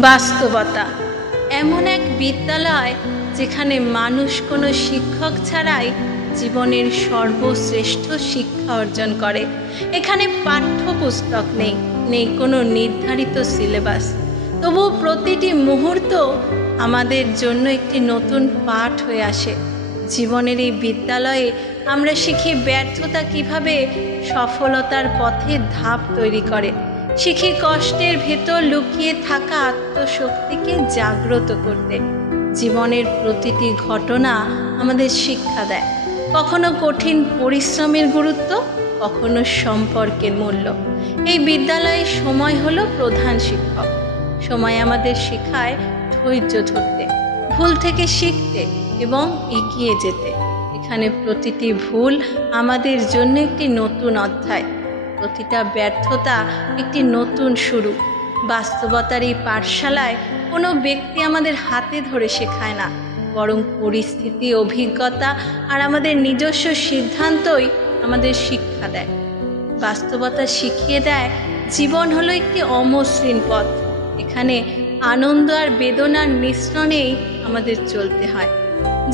বাস্তবতা এমন এক বিদ্যালয় যেখানে মানুষ কোনো শিক্ষক ছাড়াই জীবনের সর্বশ্রেষ্ঠ শিক্ষা অর্জন করে। এখানে পাঠ্যপুস্তক নেই, নেই কোনো নির্ধারিত সিলেবাস, তবু প্রতিটি মুহূর্ত আমাদের জন্য একটি নতুন পাঠ হয়ে আসে। জীবনের এই বিদ্যালয়ে আমরা শিখি ব্যর্থতা কিভাবে সফলতার পথে ধাপ তৈরি করে, শিখি কষ্টের ভেতর লুকিয়ে থাকা আত্মশক্তিকে জাগ্রত করতে। জীবনের প্রতিটি ঘটনা আমাদের শিক্ষা দেয়, কখনো কঠিন পরিশ্রমের গুরুত্ব, কখনো সম্পর্কের মূল্য। এই বিদ্যালয়ে সময় হলো প্রধান শিক্ষক। সময় আমাদের শেখায় ধৈর্য ধরতে, ভুল থেকে শিখতে এবং এগিয়ে যেতে। এখানে প্রতিটি ভুল আমাদের জন্য একটি নতুন অধ্যায়, প্রতিটা ব্যর্থতা একটি নতুন শুরু। বাস্তবতার এই পাঠশালায় কোনো ব্যক্তি আমাদের হাতে ধরে শেখায় না, বরং পরিস্থিতি, অভিজ্ঞতা আর আমাদের নিজস্ব সিদ্ধান্তই আমাদের শিক্ষা দেয়। বাস্তবতা শিখিয়ে দেয় জীবন হলো একটি অমসৃণ পথ, এখানে আনন্দ আর বেদনার মিশ্রণেই আমাদের চলতে হয়।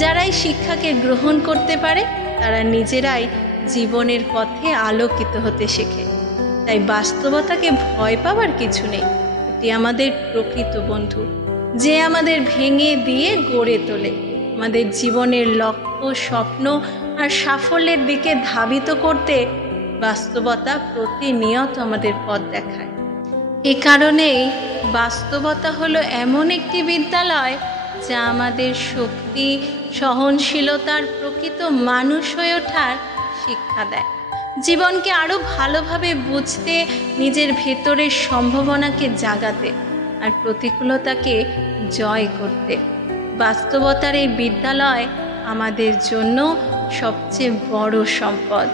যারা এই শিক্ষাকে গ্রহণ করতে পারে তারা নিজেরাই জীবনের পথে আলোকিত হতে শেখে। তাই বাস্তবতাকে ভয় পাওয়ার কিছু নেই, এটি আমাদের প্রকৃত বন্ধু, যে আমাদের ভেঙে দিয়ে গড়ে তোলে, আমাদের জীবনের লক্ষ্য, স্বপ্ন আর সাফল্যের দিকে ধাবিত করতে বাস্তবতা প্রতিনিয়ত আমাদের পথ দেখায়। এ কারণেই বাস্তবতা হলো এমন একটি বিদ্যালয় যা আমাদের শক্তি, সহনশীলতার প্রকৃত মানুষ হয়ে ওঠার শিক্ষা দেয়। জীবনকে আরও ভালোভাবে বুঝতে, নিজের ভেতরের সম্ভাবনাকে জাগাতে আর প্রতিকূলতাকে জয় করতে। বাস্তবতার এই বিদ্যালয় আমাদের জন্য সবচেয়ে বড় সম্পদ।